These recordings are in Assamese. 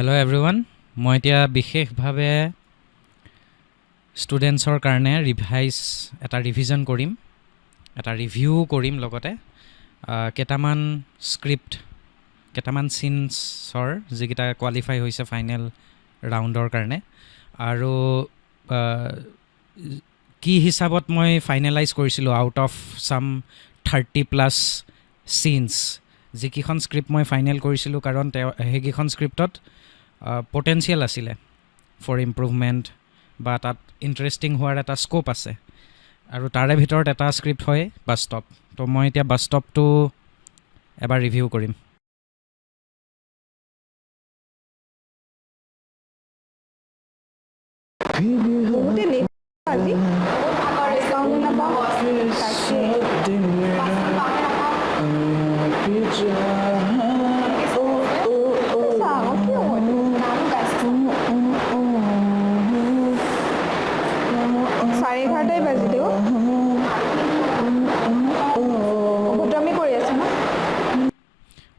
হেল্ল' এভৰিৱান, মই এতিয়া বিশেষভাৱে ষ্টুডেণ্টছৰ কাৰণে ৰিভিজন কৰিম, এটা ৰিভিউ কৰিম, লগতে কেইটামান স্ক্ৰিপ্ট, কেইটামান চিনছৰ যিকেইটা কোৱালিফাই হৈছে ফাইনেল ৰাউণ্ডৰ কাৰণে, আৰু কি হিচাপত মই ফাইনেলাইজ কৰিছিলোঁ আউট অফ ছাম 30+ চিনছ, যিকেইখন স্ক্ৰিপ্ট মই ফাইনেল কৰিছিলোঁ, কাৰণ সেইকেইখন স্ক্ৰিপ্টত পটেঞ্চিয়েল আছিলে ফৰ ইম্প্ৰুভমেণ্ট বা তাত ইণ্টাৰেষ্টিং হোৱাৰ এটা স্ক'প আছে, আৰু তাৰে ভিতৰত এটা স্ক্ৰিপ্ট হয় বাছ ষ্টপ। তো মই এতিয়া বাছ ষ্টপটো এবাৰ ৰিভিউ কৰিম।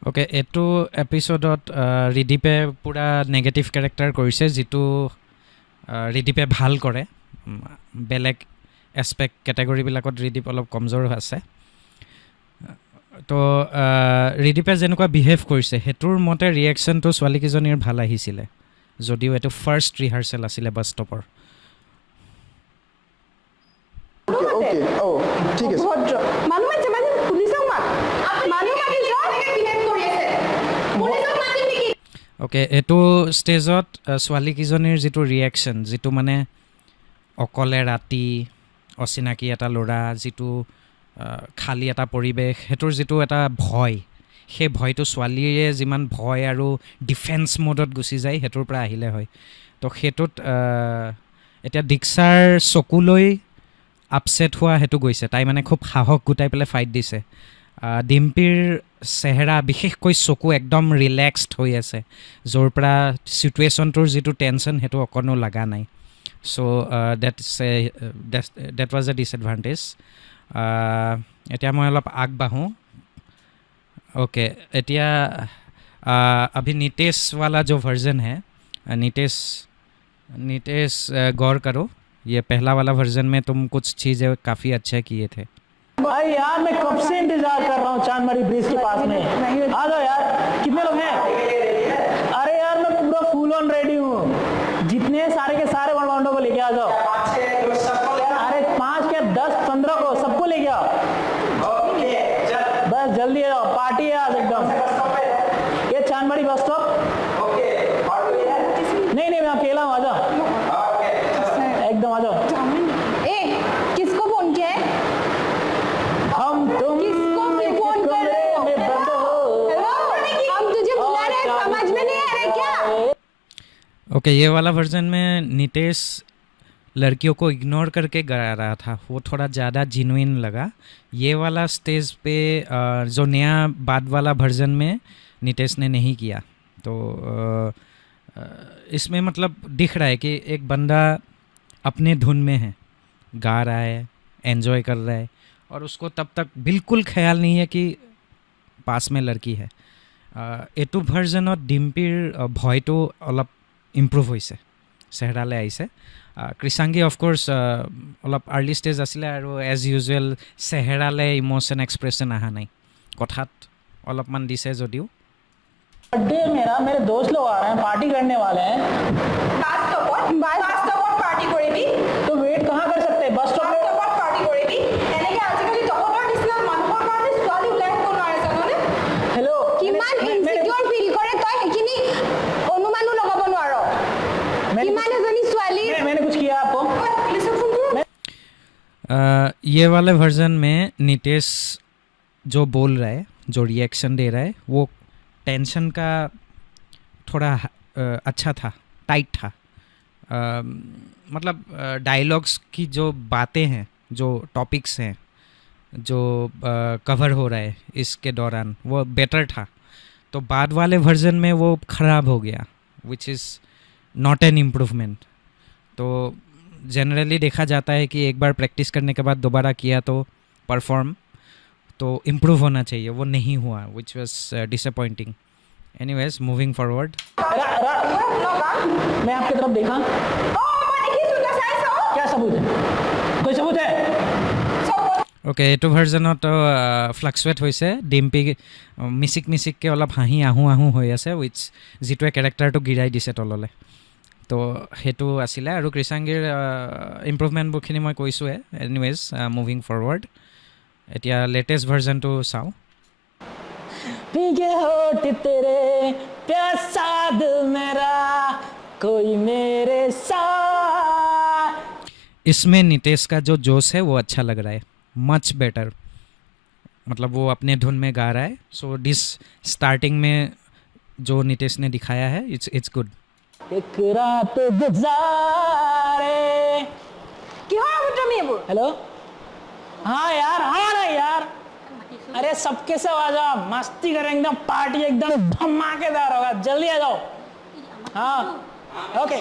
অ'কে, এইটো এপিছ'ডত ৰিদীপে পূৰা নেগেটিভ কেৰেক্টাৰ কৰিছে, যিটো ৰিদীপে ভাল কৰে। বেলেগ এছপেক্ট কেটেগৰীবিলাকত ৰিদীপ অলপ কমজোৰ আছে। তো ৰিদীপে যেনেকুৱা বিহেভ কৰিছে সেইটোৰ মতে ৰিয়েকশ্যনটো ছোৱালীকেইজনীৰ ভাল আহিছিলে, যদিও এইটো ফাৰ্ষ্ট ৰিহাৰ্চেল আছিলে বাছ ষ্টপৰ। অ'কে, এইটো ষ্টেজত ছোৱালীকেইজনীৰ যিটো ৰিয়েকশ্যন, যিটো মানে অকলে ৰাতি, অচিনাকি এটা ল'ৰা, যিটো খালী এটা পৰিৱেশ, সেইটোৰ যিটো এটা ভয়, সেই ভয়টো ছোৱালীয়ে যিমান ভয় আৰু ডিফেন্স মোডত গুচি যায় সেইটোৰ পৰা আহিলে হয়। তো সেইটোত এতিয়া দীক্ষাৰ চকুলৈ আপছেট হোৱা সেইটো গৈছে, তাই মানে খুব সাহস গোটাই পেলাই ফাইট দিছে। ডিম্পীৰ চেহেৰা, বিশেষকৈ চকু একদম ৰিলেক্সড হৈ আছে, য'ৰ পৰা ছিটুৱেশ্যনটোৰ যিটো টেনশ্যন সেইটো অকণো লগা নাই। চ' ডেট ৱাজ এ ডিছএডভান্টেজ। এতিয়া মই অলপ আগবাঢ়োঁ। ओके, एटिया अभी नीतेश वाला जो वर्जन है, नीतेश गौर करो, ये पहला वाला वर्जन में तुम कुछ चीज़ें काफ़ी अच्छे किए थे। भाई यार मैं कब से इंतजार कर रहा हूँ चांदमारी ब्रिज के पास में, आ जाओ यार। कितने लोग हैं? अरे यार मैं पूरा फुल ऑन रेडी हूँ, जितने सारे के सारे वनवाउंडो को लेके आ जाओ। अरे 5 क्या 10-15 को सबको लेके आओ, बस जल्दी आओ, पार्टी है आज एकदम। ये चांदमारी बस स्टॉप। नहीं मैं अकेला हूँ, आ जाओ एकदम, आ जाओ। किसको फोन किया है? हम तुम किसको फोन कर रहे हो? हम तुझे बुला रहे हैं, समझ में नहीं आ रहा है क्या? ओके, ये वाला वर्जन में नीतेश लड़कियों को इग्नोर करके गा रहा था, वो थोड़ा ज़्यादा जेन्युइन लगा। ये वाला स्टेज पे जो नया बाद वाला वर्जन में नीतेश ने नहीं किया, तो इसमें मतलब दिख रहा है कि एक बंदा अपने धुन में है, गा रहा है, एन्जॉय कर रहा है, और उसको तब तक बिल्कुल ख्याल नहीं है कि पास में लड़की है। एटू भार्जनत डिम्पीर भयटो अलप इम्प्रूव होइसे, চেহেৰালৈ আহিছে। কৃষাংগী অফক'ৰ্ছ অলপ আৰ্লি ষ্টেজ আছিলে, আৰু এজ ইউজুৱেল চেহেৰালৈ ইম'শ্যন এক্সপ্ৰেশ্যন অহা নাই, কথাত অলপমান দিছে যদিও। बर्थडे मेरा, मेरे दोस्त लोग आ रहे हैं, पार्टी करने वाले हैं। पार्टी কৰিবি तो वेट कहाँ कर सकते हैं? बस स्टॉप में পাৰ্টি কৰিবি এনেকে আজিকালি জগতৰ নিচিনা মানুহৰ কাৰণে ছোৱালী ওলাই আহিব নোৱাৰে, জাননে? हेलो কিমান ইনচিকিউৰ ফিল কৰে তই সেইখিনি অনুমানো লগাব নোৱাৰ। কিমান এজনী ছোৱালী मैंने कुछ किया आपको? পুলিচক ফোন কৰো। ये वाले वर्जन में नीतेश जो बोल रहा है, जो रिएक्शन दे रहा है, वो टेंशन का थोड़ा अच्छा था, टाइट था। मतलब डायलॉग्स की जो बातें हैं, जो टॉपिक्स हैं, जो कवर हो रहा है इसके दौरान, वो बेटर था। तो बाद वाले वर्जन में वो ख़राब हो गया, which is not an improvement. तो जनरली देखा जाता है कि एक बार प्रैक्टिस करने के बाद दोबारा किया तो परफॉर्म तो इम्प्रूव होना चाहिए, वो नहीं हुआ, which was disappointing. Anyways moving forward मैं आपकी तरफ देखा क्या सबूत है कोई सबूत है ओके এইটো ভাৰ্জনত ফ্লাকচুৱেট হৈছে ডিম্পি মিচিক মিচিককৈ অলপ হাঁহি আহোঁ আহোঁ হৈ আছে উইচ যিটোৱে কেৰেক্টাৰটো গিৰাই দিছে তললৈ তো সেইটো আছিলে আৰু কৃষাংগীৰ ইম্প্ৰুভমেণ্টবোৰখিনি মই কৈছোঁৱে এনিৱেজ মুভিং ফৰৱাৰ্ড এতিয়া লেটেষ্ট ভাৰ্জনটো চাওঁ भीगे होठ तेरे प्यासा दिल मेरा कोई मेरे साथ इसमें नितेश का जो जोश है वो अच्छा लग रहा है मच बेटर मतलब वो अपने धुन में गा रहा है सो दिस स्टार्टिंग में जो नितेश ने दिखाया है इट्स गुड एक रात गुजारे কিহৰ অভদ্ৰামি এইবোৰ हेलो हाँ यार ना यार अरे सबके से आ जाओ मस्ती करें एकदम पार्टी एकदम धमाकेदार होगा जल्दी आ जाओ हाँ ओके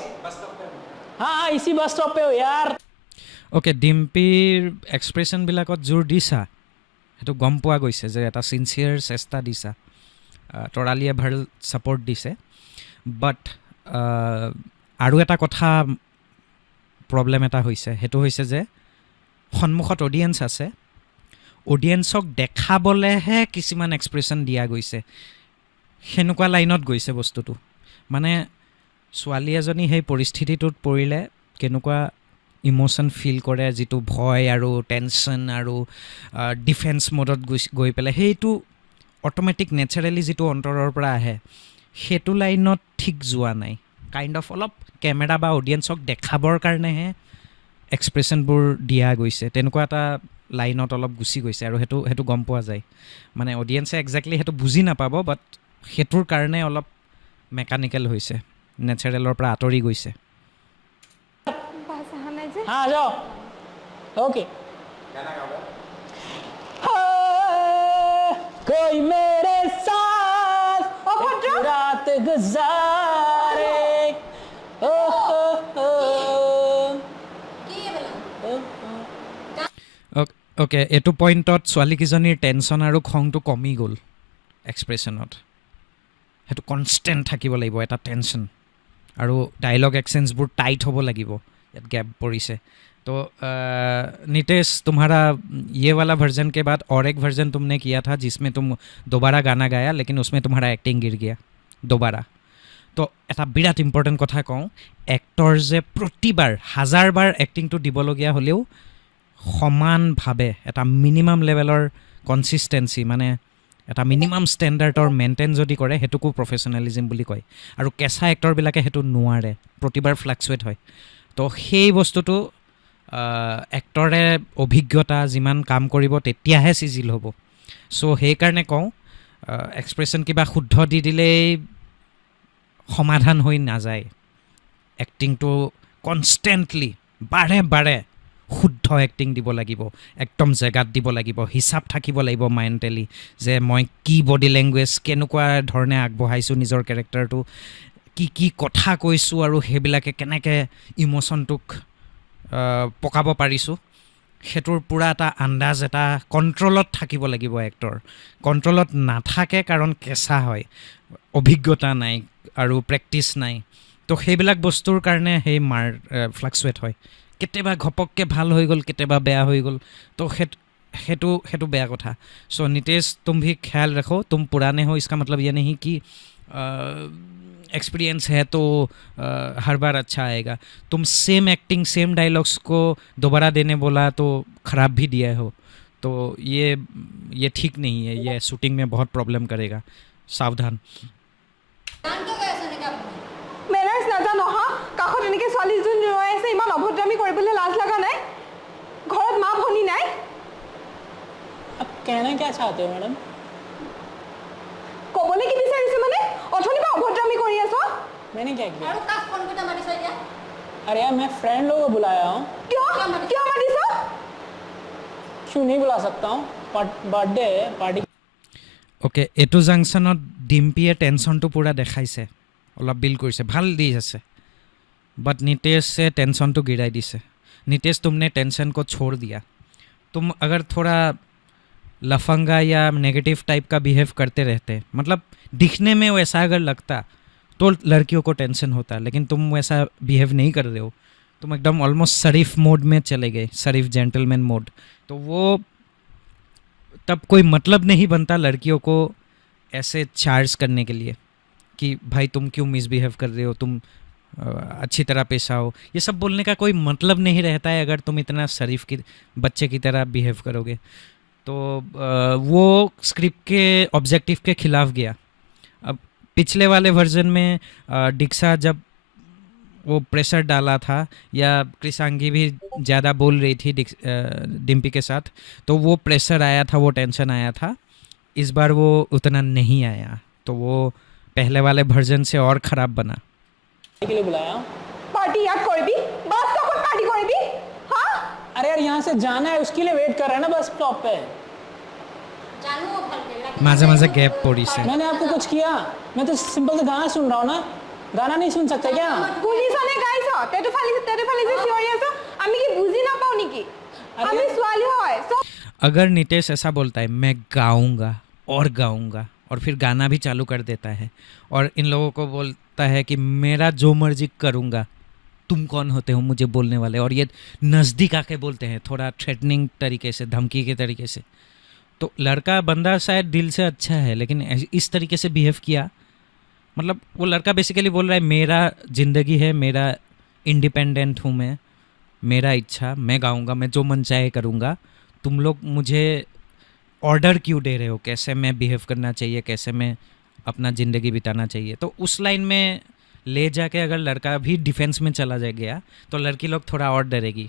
हाँ हाँ इसी बस स्टॉप पे हो यार অ'কে ডিম্পিৰ এক্সপ্ৰেশ্যনবিলাকত জোৰ দিছা সেইটো গম পোৱা গৈছে যে এটা চিনচিয়াৰ চেষ্টা দিছা তৰালীয়ে ভাল ছাপৰ্ট দিছে বাট আৰু এটা কথা প্ৰব্লেম এটা হৈছে সেইটো হৈছে যে সন্মুখত অডিয়েঞ্চ আছে অডিয়েঞ্চক দেখাবলৈহে কিছুমান এক্সপ্ৰেশ্যন দিয়া গৈছে সেনেকুৱা লাইনত গৈছে বস্তুটো মানে ছোৱালী এজনী সেই পৰিস্থিতিটোত পৰিলে কেনেকুৱা ইম'শ্যন ফিল কৰে যিটো ভয় আৰু টেনশ্যন আৰু ডিফেন্স মোডত গৈ পেলাই সেইটো অট'মেটিক নেচাৰেলি যিটো অন্তৰৰ পৰা আহে সেইটো লাইনত ঠিক যোৱা নাই কাইণ্ড অফ অলপ কেমেৰা বা অডিয়েঞ্চক দেখাবৰ কাৰণেহে এক্সপ্ৰেশ্যনবোৰ দিয়া গৈছে তেনেকুৱা এটা লাইনত অলপ গুচি গৈছে আৰু সেইটো গম পোৱা যায় মানে অডিয়েঞ্চে একজেক্টলি সেইটো বুজি নাপাব বাট সেইটোৰ কাৰণে অলপ মেকানিকেল হৈছে নেচাৰেলৰ পৰা আঁতৰি গৈছে हाँ आ जाओ ओके कोई मेरे साथ एक रात गुजारे ओ অ'কে এইটো পইণ্টত ছোৱালীকেইজনীৰ টেনশ্যন আৰু খংটো কমি গ'ল এক্সপ্ৰেশ্যনত সেইটো কনষ্টেণ্ট থাকিব লাগিব এটা টেনশ্যন আৰু ডাইলগ এক্সেঞ্চবোৰ টাইট হ'ব লাগিব यात गैप पड़ी से तो नितेश तुम्हारा ये वाला वर्जन के बाद और एक वर्जन तुमने किया था जिसमें तुम दोबारा गाना गाया लेकिन उसमें तुम्हारा एक्टिंग गिर गया दोबारा तो এটা বিৰাট ইম্পৰ্টেণ্ট কথা কওঁ এক্টৰ যে প্ৰতিবাৰ হাজাৰবাৰ এক্টিংটো দিবলগীয়া হ'লেও সমানভাৱে এটা মিনিমাম লেভেলৰ কনচিষ্টেঞ্চি মানে এটা মিনিমাম ষ্টেণ্ডাৰ্ডৰ মেইনটেইন যদি কৰে সেইটোকো প্ৰফেচনেলিজিম বুলি কয় আৰু কেঁচা এক্টৰবিলাকে সেইটো নোৱাৰে প্ৰতিবাৰ ফ্লাকচুৱেট হয় তো সেই বস্তুটো এক্টৰে অভিজ্ঞতা যিমান কাম কৰিব তেতিয়াহে চিজিল হ'ব চ' সেইকাৰণে কওঁ এক্সপ্ৰেশ্যন কিবা শুদ্ধ দি দিলেই সমাধান হৈ নাযায় এক্টিংটো কনষ্টেণ্টলি বাৰে বাৰে শুদ্ধ এক্টিং দিব লাগিব একদম জেগাত দিব লাগিব হিচাপ থাকিব লাগিব মেণ্টেলি যে মই কি বডি লেংগুৱেজ কেনেকুৱা ধৰণে আগবঢ়াইছোঁ নিজৰ কেৰেক্টাৰটো কি কথা কৈছোঁ আৰু সেইবিলাকে কেনেকৈ ইম'শ্যনটোক পকাব পাৰিছোঁ সেইটোৰ পূৰা এটা আন্দাজ এটা কণ্ট্ৰলত থাকিব লাগিব এক্টৰ কণ্ট্ৰলত নাথাকে কাৰণ কেঁচা হয় অভিজ্ঞতা নাই আৰু প্ৰেক্টিচ নাই তো সেইবিলাক বস্তুৰ কাৰণে সেই ফ্লাকচুৱেট হয় কেতিয়াবা ঘপককৈ ভাল হৈ গ'ল কেতিয়াবা বেয়া হৈ গ'ল তো সেইটো বেয়া কথা চ' नितेश तुम भी ख्याल रखो तुम पुराने हो इसका मतलब ये नहीं कि एक्सपीरियंस है तो हर बार अच्छा आएगा तुम सेम एक्टिंग सेम डायलॉग्स को दोबारा देने बोला तो ख़राब भी दिया हो तो ये ठीक नहीं है ये शूटिंग में बहुत प्रॉब्लम करेगा सावधान মেনাৰ্ছ নাজানো হা কাষত এনেকৈ ছোৱালীজন ৰৈ আছে ইমান অভদ্ৰামি কৰিবলৈ লাজ লগা নাই ঘৰত মা ভনী নাই अब कहना क्या चाहते हो मैडम ক'বলৈ কি বিচাৰিছে মানে অথনিৰ পৰা অভদ্ৰামি কৰি আছ मैंने क्या किया আৰু কাক ফোন কৰি মাৰিছ এতিয়া अरे यार मैं फ्रेंड लोगों को बुलाया हूँ কিয় কিয় মাতিছ क्यों नहीं बुला सकता हूँ बर्थडे है पार्टी অ'কে এইটো জাংচনত ডিম্পিয়ে টেনশ্যনটো পূৰা দেখাইছে অলপ বিল কৰিছে ভাল দি আছে বাট नितेशে टेंशन गिराई दिसे नितेश तुमने टेंशन को छोड़ दिया तुम अगर थोड़ा लफंगा या नेगेटिव टाइप का बिहेव करते रहते हैं, मतलब दिखने में वैसा अगर लगता तो लड़कियों को टेंशन होता, लेकिन तुम वैसा बिहेव नहीं कर रहे हो, तुम एकदम ऑलमोस्ट शरीफ मोड में चले गए, शरीफ जेंटलमैन मोड। तो वो तब कोई मतलब नहीं बनता लड़कियों को ऐसे चार्ज करने के लिए कि भाई तुम क्यों मिसबिहेव कर रहे हो, तुम अच्छी तरह पेश आओ। ये सब बोलने का कोई मतलब नहीं रहता है अगर तुम इतना शरीफ की बच्चे की तरह बिहेव करोगे। तो वो स्क्रिप्ट के ऑब्जेक्टिव के खिलाफ गया। अब पिछले वाले वर्जन में डिक्सा जब वो प्रेशर डाला था या कृषांगी भी ज़्यादा बोल रही थी डिम्पी के साथ, तो वो प्रेशर आया था, वो टेंशन आया था। इस बार वो उतना नहीं आया, तो वो पहले वाले वर्जन से और ख़राब बना। के लिए बुलाया পার্টি ইয়াত করবি বাস তখন পার্টি করবি হ্যাঁ अरे यार यहाँ से जाना है, उसके लिए वेट कर रहे हैं ना बस स्टॉप पे। माजे माजे गैप पड़ी से। मैंने आपको कुछ किया? मैं तो सिंपल से गाना सुन रहा हूँ ना, गाना नहीं सुन सकते क्या? পুলিশনে গাইছ তেটো ফালি যে চিঞৰি আছ আমি কি বুজি নাপাও নেকি আমি ছোৱালী হয় সব अगर नितेश ऐसा बोलता है मैं गाऊंगा और फिर गाना भी चालू कर देता है और इन लोगों को बोलता है कि मेरा जो मर्जी करूंगा, तुम कौन होते हो मुझे बोलने वाले, और ये नज़दीक आके बोलते हैं थोड़ा थ्रेटनिंग तरीके से, धमकी के तरीके से, तो लड़का बंदा शायद दिल से अच्छा है लेकिन इस तरीके से बिहेव किया, मतलब वो लड़का बेसिकली बोल रहा है मेरा ज़िंदगी है, मेरा इंडिपेंडेंट हूँ मैं, मेरा इच्छा, मैं गाऊंगा, मैं जो मन चाहे करूँगा, तुम लोग मुझे ऑर्डर क्यों दे रहे हो, कैसे मैं बिहेव करना चाहिए, कैसे मैं अपना ज़िंदगी बिताना चाहिए। तो उस लाइन में ले जाके अगर लड़का भी डिफेंस में चला जाए गया तो लड़की लोग थोड़ा और डरेगी,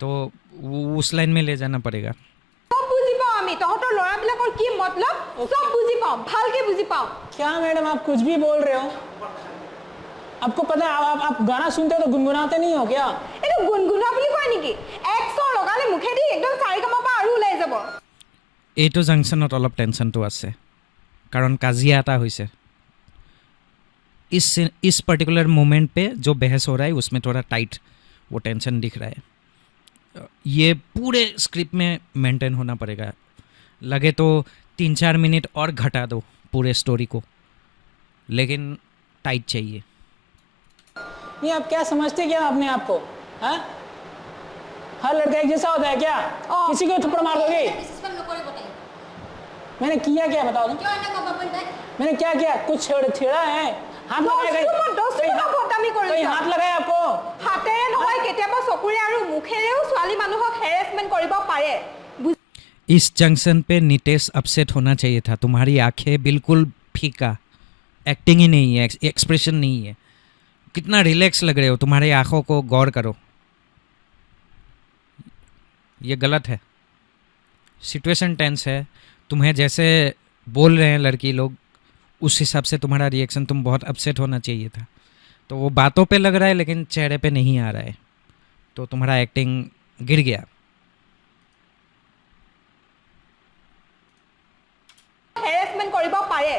तो उस लाइन में ले जाना पड़ेगा। সব বুজি পাও আমি তহঁতৰ ল'ৰাবিলাকৰ কি মতলব সব বুজি পাও ভালকে বুজি পাও क्या मैडम आप कुछ भी बोल रहे हो? आपको पता है आप गाना सुनते हो तो गुनगुनाते नहीं हो क्या? এইটো গুণগুণা বুলি কয় নেকি একশ লগালে মুখেদি একদম চাৰিকামাৰ পৰা আৰু ওলাই যাব। এইটো জাংচনত অলপ টেনশ্যনটো আছে कारण काजिया आता हुई इस पर्टिकुलर मोमेंट पे जो बहस हो रहा है उसमें थोड़ा टाइट वो टेंशन दिख रहा है। ये पूरे स्क्रिप्ट में मेंटेन होना पड़ेगा, लगे तो 3-4 मिनट और घटा दो पूरे स्टोरी को, लेकिन टाइट चाहिए। ये आप क्या समझते क्या अपने आप को? हाँ, हर लड़का एक जैसा होता है क्या? किसी को थप्पड़ मार दोगे? मैंने किया क्या बताओ तो? मैंने क्या किया? कुछ छेड़ा है? हाथ लगाया? कोई हाथ लगाया आपको? হাতেৰে নহয় কেতিয়াবা চকুৰে আৰু মুখেৰেও ছোৱালী মানুহক হেৰেসমেন্ট কৰিব পাৰে। इस जंक्शन पे नितेश अपसेट होना चाहिए था। तुम्हारी आंखें बिल्कुल फीका, एक्टिंग ही नहीं है, एक्सप्रेशन नहीं है, कितना रिलैक्स लग रहे हो, तुम्हारी आंखों को गौर करो, ये गलत है। सिचुएशन टेंस है, तुम्हें जैसे बोल रहे हैं लड़की लोग उस हिसाब से तुम्हारा रिएक्शन, तुम बहुत अपसेट होना चाहिए था। तो वो बातों पे लग रहा है लेकिन चेहरे पे नहीं आ रहा है, तो तुम्हारा एक्टिंग गिर गया। हेरेसमेंट কৰিব পাৰে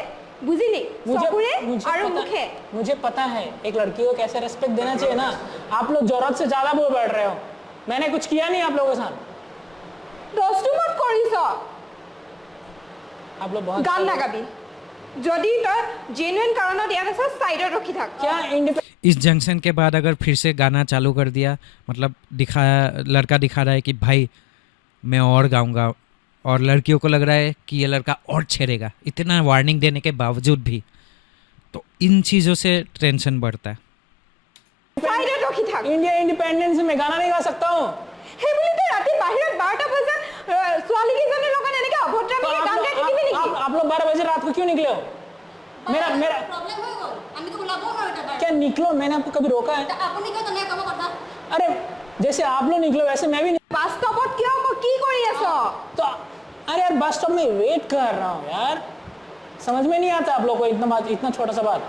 বুঝিলি চকুৰে আৰু মুখে। मुझे पता है एक लड़की को कैसे रेस्पेक्ट देना चाहिए ना। आप लोग जरूरत से ज्यादा बोल बैठ रहे हो, मैंने कुछ किया नहीं आप लोगों के साथ। দস্তুমত কৰিছ आप लोग बहुत গান নাগাবি যদি তই জেনুইন কাৰণত ইয়াত আছে সাইডত ৰখি থাক। क्या इस जंक्शन के बाद अगर फिर से गाना चालू कर दिया, मतलब लड़का दिखा रहा है कि भाई मैं और गाऊंगा, और लड़कियों को लग रहा है कि ये लड़का और छेड़ेगा, इतना वार्निंग देने के बावजूद भी, तो इन चीज़ों से टेंशन बढ़ता है। সাইডত ৰখি থাক। इंडिया इंडिपेंडेंस में गाना नहीं गा सकता हूँ। সেই বুলি তই ৰাতি বাহিৰত 12টা বজাত ছোৱালী কেইজনীৰ লগত এনেকৈ অভদ্ৰামীকে গান গাই থাকিবি নেকি? आप लोग 12 बजे रात को क्यों निकले हो? मेरा प्रॉब्लम हो गो আমি তো বলাবো না এটা क्या निकलो, मैंने आपको कभी रोका है? আপনি কেন না কাম কথা अरे जैसे आप लोग निकलो वैसे मैं भी বাস্তৱত কিয় কি কৰি আছ? तो अरे यार बस स्टॉप में वेट कर रहा हूँ यार, समझ में नहीं आता आप लोग को इतना छोटा सा बात।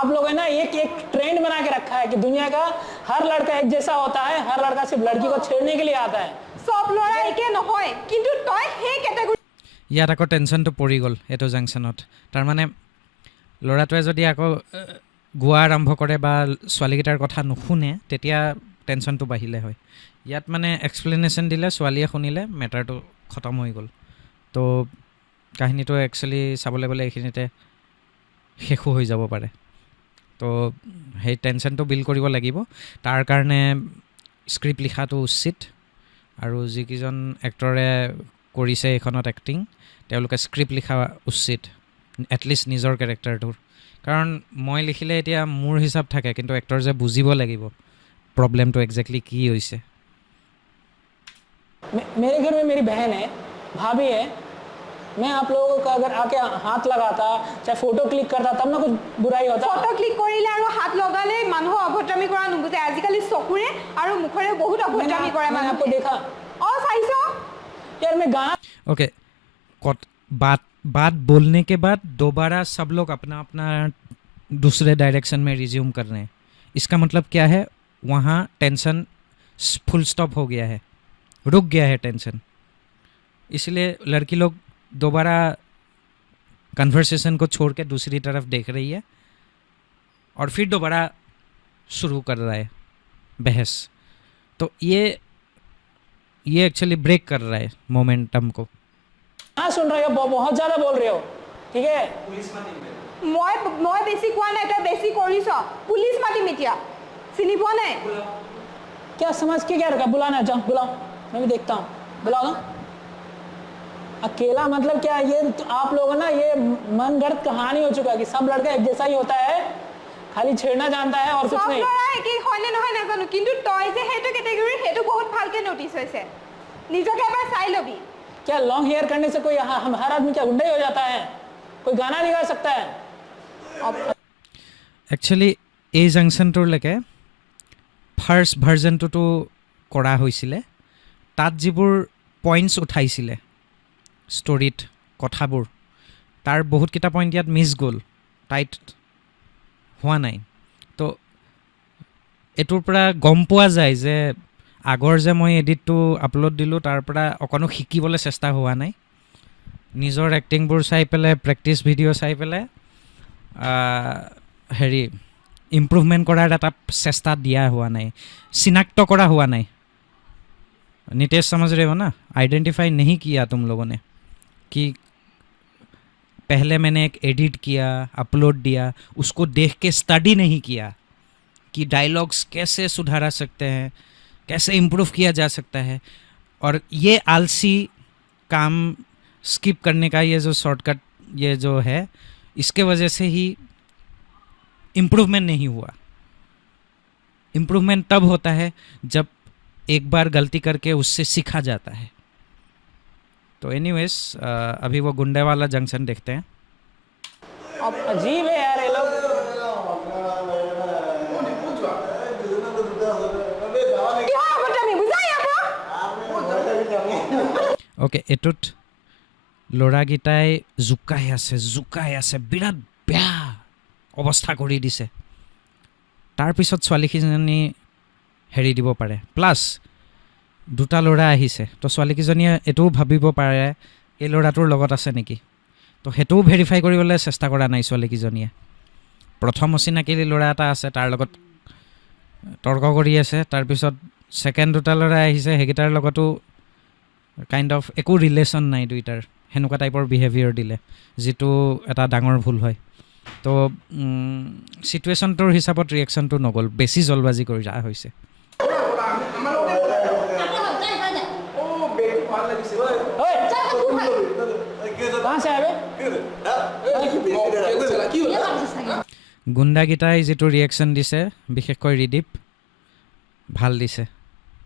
आप लोग है ना एक ट्रेंड बना के रखा है कि दुनिया का हर लड़का एक जैसा होता है, हर लड़का सिर्फ लड़की को छेड़ने के लिए आता है। সব ল'ৰা একে নহয়, কিন্তু তই সেই কেটেগৰী ইয়াত আকৌ টেনশ্যনটো পৰি গ'ল এইটো জাংচনত। তাৰমানে ল'ৰাটোৱে যদি আকৌ গোৱা আৰম্ভ কৰে বা ছোৱালীকেইটাৰ কথা নুশুনে তেতিয়া টেনশ্যনটো বাঢ়িলে হয়। ইয়াত মানে এক্সপ্লেনেশ্যন দিলে, ছোৱালীয়ে শুনিলে, মেটাৰটো খতম হৈ গ'ল তো কাহিনীটো একচুৱেলি চাবলৈ গ'লে এইখিনিতে শেষো হৈ যাব পাৰে তো সেই টেনশ্যনটো বিল্ড কৰিব লাগিব তাৰ কাৰণে স্ক্ৰিপ্ট লিখাটো উচিত আৰু যিকেইজন এক্টৰে কৰিছে এইখনত এক্টিং তেওঁলোকে স্ক্ৰিপ্ট লিখা উচিত এটলিষ্ট নিজৰ কেৰেক্টাৰটোৰ কাৰণ মই লিখিলে এতিয়া মোৰ হিচাপ থাকে কিন্তু এক্টৰ যে বুজিব লাগিব প্ৰব্লেমটো একজেক্টলি কি হৈছে मेरे घर में मेरी बहन है भाभी है मैं आप लोगों का अगर आके हाथ लगाता चाहे फोटो क्लिक करता तब ना कुछ बुराई होता ফটো ক্লিক কৰিলে আৰু হাত লগালে মানুহ অভদ্ৰামি কৰা নুবুজে আজিকালি চকুৰে আৰু মুখৰে বহুত অভদ্ৰামি কৰে मैंने आपको মানুহে देखा চাইছো यार मैं गाना ओके बात बोलने के बाद दोबारा सब लोग अपना अपना दूसरे डायरेक्शन में रिज्यूम कर रहे हैं इसका मतलब क्या है वहाँ टेंशन फुल स्टॉप हो गया है रुक गया है टेंशन इसलिए लड़की लोग दोबारा कन्वर्सेशन को छोड़ के दूसरी तरफ देख रही है और फिर दोबारा शुरू कर रहा है बहस तो ये एक्चुअली ब्रेक कर रहा है मोमेंटम को सुन रहे हो बहुत ज्यादा बोल रहे हो ठीक है মই বেছি কোৱা নাই তই বেছি কৰিছ পুলিচ মাতিম এতিয়া চিনি পোৱা নাই क्या समझ के क्या रखा बुलाना जाओ बुलाओ मैं भी देखता हूँ बुलाओ ना अकेला मतलब क्या ये तो आप लोगों ना ये मनगढ़ंत कहानी हो चुका है कि सब लड़का एक जैसा ही होता है खाली छेड़ना जानता है और कुछ সব नहीं ল'ৰা একেই হয়নে নহয় নাজানো কিন্তু তই যে সেইটো কেটেগৰী সেইটো বহুত ভালকে নটিচ হৈছে নিজকে এবাৰ চাই লবি क्या लॉन्ग हेयर करने से कोई हम हर आदमी क्या गुंडा ही हो जाता है कोई गाना नहीं गा सकता है একচুৱেলি এই জাংচনটোলৈকে ফাৰ্ষ্ট ভাৰ্জনটোতো কৰা হৈছিলে তাত যিবোৰ পইণ্টছ উঠাইছিলে ষ্টৰিত কথাবোৰ তাৰ বহুতকেইটা পইণ্ট ইয়াত মিছ গ'ল টাইট হোৱা নাই তো এইটোৰ পৰা গম পোৱা যায় যে আগৰ যে মই এডিটটো আপলোড দিলোঁ তাৰ পৰা অকণো শিকিবলৈ চেষ্টা হোৱা নাই নিজৰ এক্টিংবোৰ চাই পেলাই প্ৰেক্টিচ ভিডিঅ' চাই পেলাই হেৰি ইম্প্ৰুভমেণ্ট কৰাৰ এটা চেষ্টা দিয়া হোৱা নাই চিনাক্ত কৰা হোৱা নাই नितेश समझ रहे हो ना आइडेंटिफाई नहीं किया तुम लोगों ने कि पहले मैंने एक एडिट किया अपलोड दिया उसको देख के स्टडी नहीं किया कि डायलॉग्स कैसे सुधारा सकते हैं कैसे इम्प्रूव किया जा सकता है और ये आलसी काम स्किप करने का ये जो शॉर्टकट ये जो है इसके वजह से ही इम्प्रूवमेंट नहीं हुआ इम्प्रूवमेंट तब होता है जब एक बार गलती करके उससे सीखा जाता है तो एनीवेज अभी वो गुंडे वाला जंक्शन देखते हैं अब अजीब है यार ये लोग কিহৰ অভদ্ৰামি বুজাই আকৌ ओके एटुत ল'ৰাকেইটাই জুকাই আছে বিৰাট বেয়া অৱস্থা কৰি দিছে তাৰপিছত ছোৱালীকেইজনী হেৰি দিব পাৰে প্লাছ দুটা ল'ৰা আহিছে তো ছোৱালীকেইজনীয়ে এইটোও ভাবিব পাৰে এই ল'ৰাটোৰ লগত আছে নেকি তো সেইটোও ভেৰিফাই কৰিবলৈ চেষ্টা কৰা নাই ছোৱালীকেইজনীয়ে প্ৰথম অচিনাকি ল'ৰা এটা আছে তাৰ লগত তৰ্ক কৰি আছে তাৰপিছত ছেকেণ্ড দুটা ল'ৰা আহিছে সেইকেইটাৰ লগতো কাইণ্ড অফ একো ৰিলেশ্যন নাই দুইটাৰ সেনেকুৱা টাইপৰ বিহেভিয়াৰ দিলে যিটো এটা ডাঙৰ ভুল হয় তো চিটুৱেশ্যনটোৰ হিচাপত ৰিয়েকশ্যনটো নগ'ল বেছি জলবাজি কৰি যা হৈছে ओए कहाँ से आए গুণ্ডাকেইটাই যিটো ৰিয়েকশ্যন দিছে বিশেষকৈ ৰিদীপ ভাল দিছে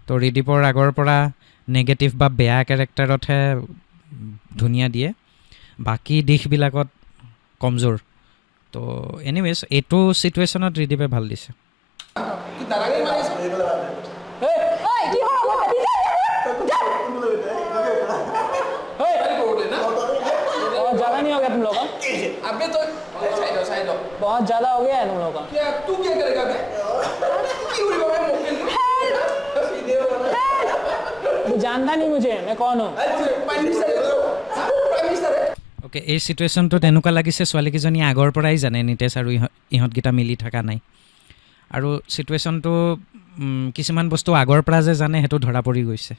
তো ৰিদীপৰ আগৰ পৰা নেগেটিভ বা বেয়া কেৰেক্টাৰতহে ধুনীয়া দিয়ে বাকী দিশবিলাকত কমজোৰ তো এনিৱেজ এইটো চিটুৱেশ্যনত ৰিদীপে ভাল দিছে ঐ কিহৰ অভদ্ৰামি बहुत ज्यादा नहीं हो गया तुम लोग का अबे तो साइड हो बहुत ज्यादा हो गया है तुम लोग का क्या तू क्या करेगा बे क्यों रे बाबा मोके तू जानता नहीं मुझे मैं कौन हूँ प्राइम मिनिस्टर है অ'কে এই চিটুৱেশ্যনটোত এনেকুৱা লাগিছে ছোৱালীকেইজনী আগৰ পৰাই জানে নিতেশ আৰু ইহঁতকেইটা মিলি থকা নাই আৰু চিটুৱেশ্যনটো কিছুমান বস্তু আগৰ পৰা যে জানে সেইটো ধৰা পৰি গৈছে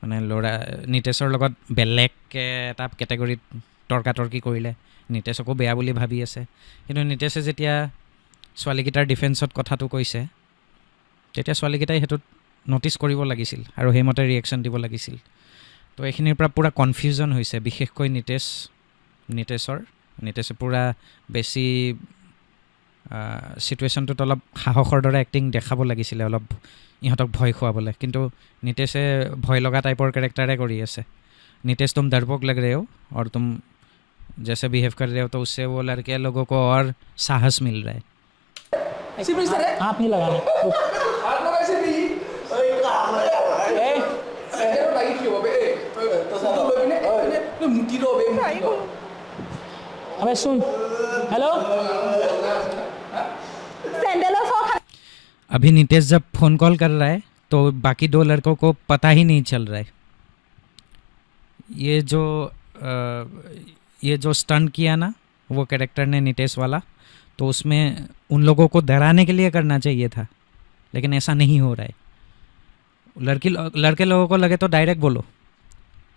মানে ল'ৰা নিতেশৰ লগত বেলেগকৈ এটা কেটেগৰীত তৰ্কাতৰ্কি কৰিলে, নিতেশকো বেয়া বুলি ভাবি আছে। কিন্তু নিতেশে যেতিয়া ছোৱালীকেইটাৰ ডিফেন্সত কথাটো কৈছে, তেতিয়া ছোৱালীকেইটাই সেইটোত ন'টিছ কৰিব লাগিছিল আৰু সেইমতে ৰিয়েকশ্যন দিব লাগিছিল। তো এইখিনিৰ পৰা পূৰা কনফিউজন হৈছে, বিশেষকৈ নিতেশে পূৰা বেছি ছিটুৱেশ্যনটোত অলপ সাহসৰ দৰে এক্টিং দেখাব লাগিছিলে, অলপ ইহঁতক ভয় খুৱাবলৈ। কিন্তু নিতেশে ভয় লগা টাইপৰ কেৰেক্টাৰে কৰি আছে। नितेश तुम डरपोक लग रहे हो और तुम जैसे बिहेव कर रहे हो तो उससे वो लड़के लोगों को और साहस मिल रहा है। सिर्फ इस तरह हाथ नहीं लगाना। हाथ लगा ऐसे नहीं ए, ये तो लाइट क्यों बे तो बे ने मुट्ठी रो बे अबे सुन, हेलो চেণ্ডেলৰ চখ अभी नितेश जब फ़ोन कॉल कर रहा है तो बाकी 2 लड़कों को पता ही नहीं चल रहा है। ये जो स्टंट किया ना वो कैरेक्टर ने नितेश वाला, तो उसमें उन लोगों को डराने के लिए करना चाहिए था, लेकिन ऐसा नहीं हो रहा है। लड़के लोगों को लगे तो डायरेक्ट बोलो,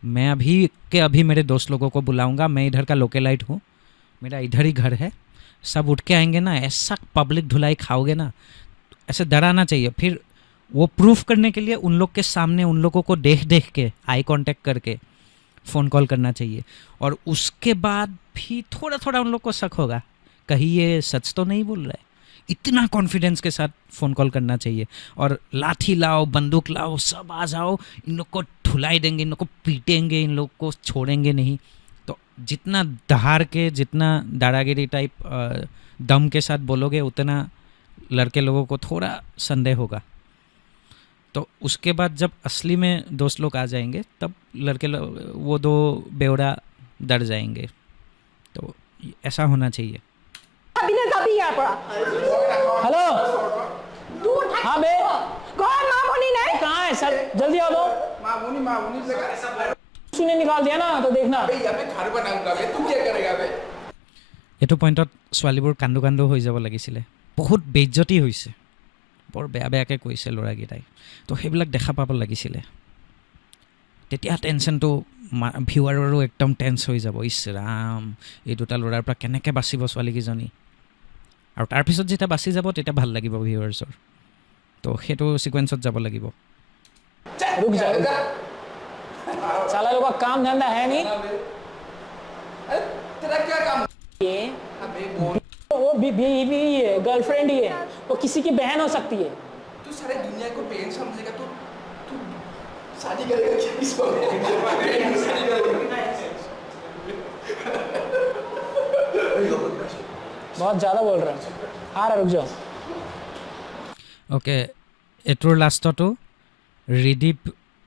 मैं अभी मेरे दोस्त लोगों को बुलाऊंगा, मैं इधर का लोकेलाइट हूँ, मेरा इधर ही घर है, सब उठ के आएंगे ना, ऐसा पब्लिक धुलाई खाओगे ना, ऐसे डराना चाहिए। फिर वो प्रूफ करने के लिए उन लोग के सामने उन लोगों को देख के आई कांटेक्ट करके फ़ोन कॉल करना चाहिए, और उसके बाद भी थोड़ा उन लोग को शक होगा, कहीं ये सच तो नहीं बोल रहा है। इतना कॉन्फिडेंस के साथ फ़ोन कॉल करना चाहिए, और लाठी लाओ, बंदूक लाओ, सब आ जाओ, इन लोग को ठुलाई देंगे, इन लोग को पीटेंगे, इन लोग को छोड़ेंगे नहीं। तो जितना दहाड़ के, जितना दादागिरी टाइप दम के साथ बोलोगे, उतना लड़के लोगों को थोड़ा संदेह होगा। तो उसके बाद जब असली में दोस्त लोग आ जाएंगे, तब वो 2 बेवड़ा डर जाएंगे। तो ऐसा होना चाहिए। ভাবিলে যাবি ইয়াৰ পৰা हेलो দূৰ থাক हाँ बे, ঘৰত মা ভনী নাই कहाँ है सर, जल्दी आओ दो। मां मुनी से तूने निकाल दिया ना तो देखना। बे यहाँ पे घर बनाऊंगा बे तू क्या करेगा बे এইটো পইণ্টত ছোৱালীবোৰ কান্দো হৈ যাব লাগিছিলে। বহুত বেইজ্জতি হৈছে, বৰ বেয়াকৈ কৈছে ল'ৰাকেইটাই, তো সেইবিলাক দেখা পাব লাগিছিলে। তেতিয়া টেনশ্যনটো ভিউৱাৰৰো একদম টেন্স হৈ যাব, ইছ ৰাম এই 2টা ল'ৰাৰ পৰা কেনেকৈ বাচিব ছোৱালীকেইজনী, আৰু তাৰপিছত যেতিয়া বাচি যাব তেতিয়া ভাল লাগিব ভিউৱাৰ্ছৰ। তো সেইটো ছিকুৱেঞ্চত যাব লাগিব। रुक जा, साला लोग का काम धंधा है नहीं। अरे तेरा क्या काम ये अबे बोल वो बीवी है, गर्लफ्रेंड ही है, वो किसी की बहन हो सकती है। तू सारे दुनिया को पेन समझेगा तू तू शादी करेगा क्या इसको शादी करेगा बहुत ज़्यादा बोल रहा है। आ रहा, रुक जाओ। অ'কে, এইটোৰ লাষ্টতো ৰিদীপ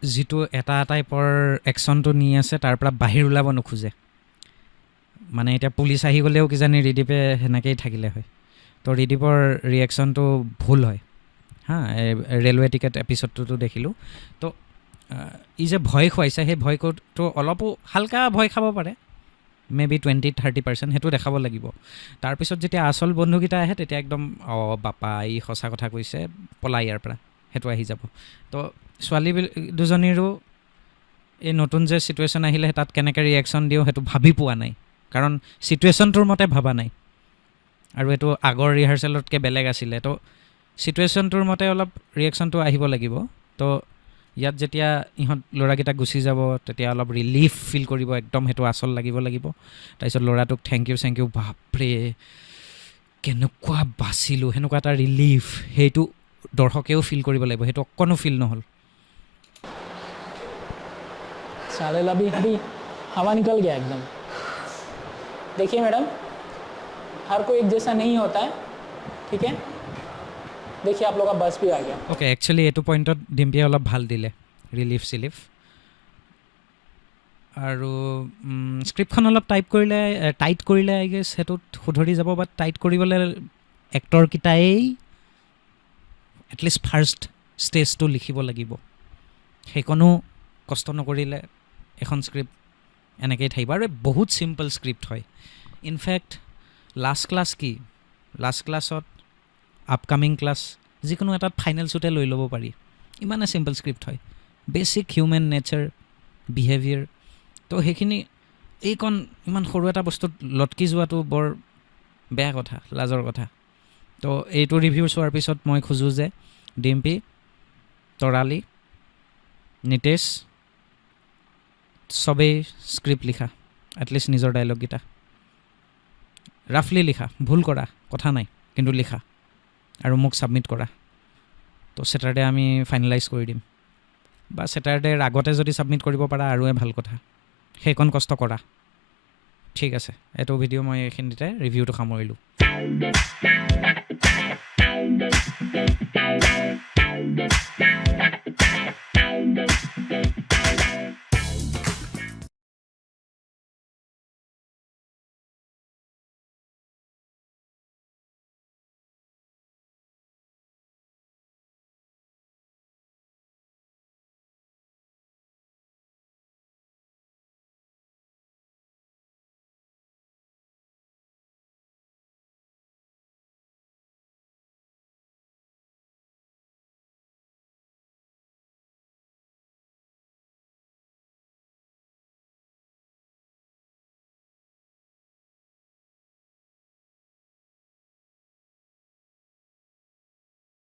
যিটো এটা টাইপৰ একশ্যনটো নি আছে, তাৰ পৰা বাহিৰ ওলাব নোখোজে। মানে এতিয়া পুলিচ আহি গ'লেও কিজানি ৰিদীপে সেনেকৈয়ে থাকিলে হয়। তো ৰিদীপৰ ৰিয়েকশ্যনটো ভুল হয়। হা, ৰেলৱে টিকেট এপিছ'ডটোতো দেখিলোঁ। তো ই যে ভয় খুৱাইছে, সেই ভয়টো অলপো হালকা ভয় খাব পাৰে, মে বি 20-30%, সেইটো দেখাব লাগিব। তাৰপিছত যেতিয়া আচল বন্ধুকেইটা আহে, তেতিয়া একদম বাপা ই সঁচা কথা কৈছে, পলাই ইয়াৰ পৰা, সেইটো আহি যাব। তো ছোৱালী দুজনীৰো এই নতুন যে ছিটুৱেশ্যন আহিলে, তাত কেনেকৈ ৰিয়েকশ্যন দিওঁ সেইটো ভাবি পোৱা নাই, কাৰণ ছিটুৱেশ্যনটোৰ মতে ভবা নাই, আৰু এইটো আগৰ ৰিহাৰ্চেলতকৈ বেলেগ আছিলে। তো ছিটুৱেশ্যনটোৰ মতে অলপ ৰিয়েকশ্যনটো আহিব লাগিব। তো ইয়াত যেতিয়া ইহঁত ল'ৰাকেইটা গুচি যাব, তেতিয়া অলপ ৰিলিফ ফিল কৰিব, একদম সেইটো আচল লাগিব। তাৰপিছত ল'ৰাটোক থেংক ইউ, বাপৰে কেনেকুৱা বাচিলোঁ, সেনেকুৱা এটা ৰিলিফ, সেইটো দৰ্শকেও ফিল কৰিব লাগিব, সেইটো অকণো ফিল নহ'ল। साले अभी हवा निकल गया एकदम। देखिए मैडम, हर कोई एक जैसा नहीं होता है, ठीक है। देखिए आप लोग का बस भी आ गया। অ'কে, একচুৱেলি এইটো পইণ্টত ডিম্পিয়ে অলপ ভাল দিলে, ৰিলিফ চিলিফ। আৰু স্ক্ৰিপ্টখন অলপ টাইট কৰিলে আই গেছ সেইটোত শুধৰি যাব, বাট টাইট কৰিবলৈ এক্টৰকেইটাই এটলিষ্ট ফাৰ্ষ্ট ষ্টেজটো লিখিব লাগিব। সেইকণো কষ্ট নকৰিলে এখন স্ক্ৰিপ্ট এনেকৈয়ে থাকিব, আৰু বহুত চিম্পল স্ক্ৰিপ্ট হয়। ইনফেক্ট লাষ্ট ক্লাছত আপকামিং ক্লাছ যিকোনো এটাত ফাইনেল শ্বুটে লৈ ল'ব পাৰি, ইমানে চিম্পল স্ক্ৰিপ্ট হয়। বেচিক হিউমেন নেচাৰ বিহেভিয়াৰ তো সেইখিনি এইকণ ইমান সৰু এটা বস্তুত লটকি যোৱাটো বৰ বেয়া কথা লাজৰ কথা তো এইটো ৰিভিউ চোৱাৰ পিছত মই খোজোঁ যে ডিম্পি তৰালি নিতেশ চবেই স্ক্ৰিপ্ট লিখা এটলিষ্ট নিজৰ ডাইলগকেইটা ৰাফলি লিখা ভুল কৰা কথা নাই কিন্তু লিখা আৰু মোক ছাবমিট কৰা তো ছেটাৰডে আমি ফাইনেলাইজ কৰি দিম বা ছেটাৰডেৰ আগতে যদি ছাবমিট কৰিব পাৰা আৰুৱে ভাল কথা সেইকণ কষ্ট কৰা ঠিক আছে এইটো ভিডিঅ' মই এইখিনিতে ৰিভিউটো সামৰিলোঁ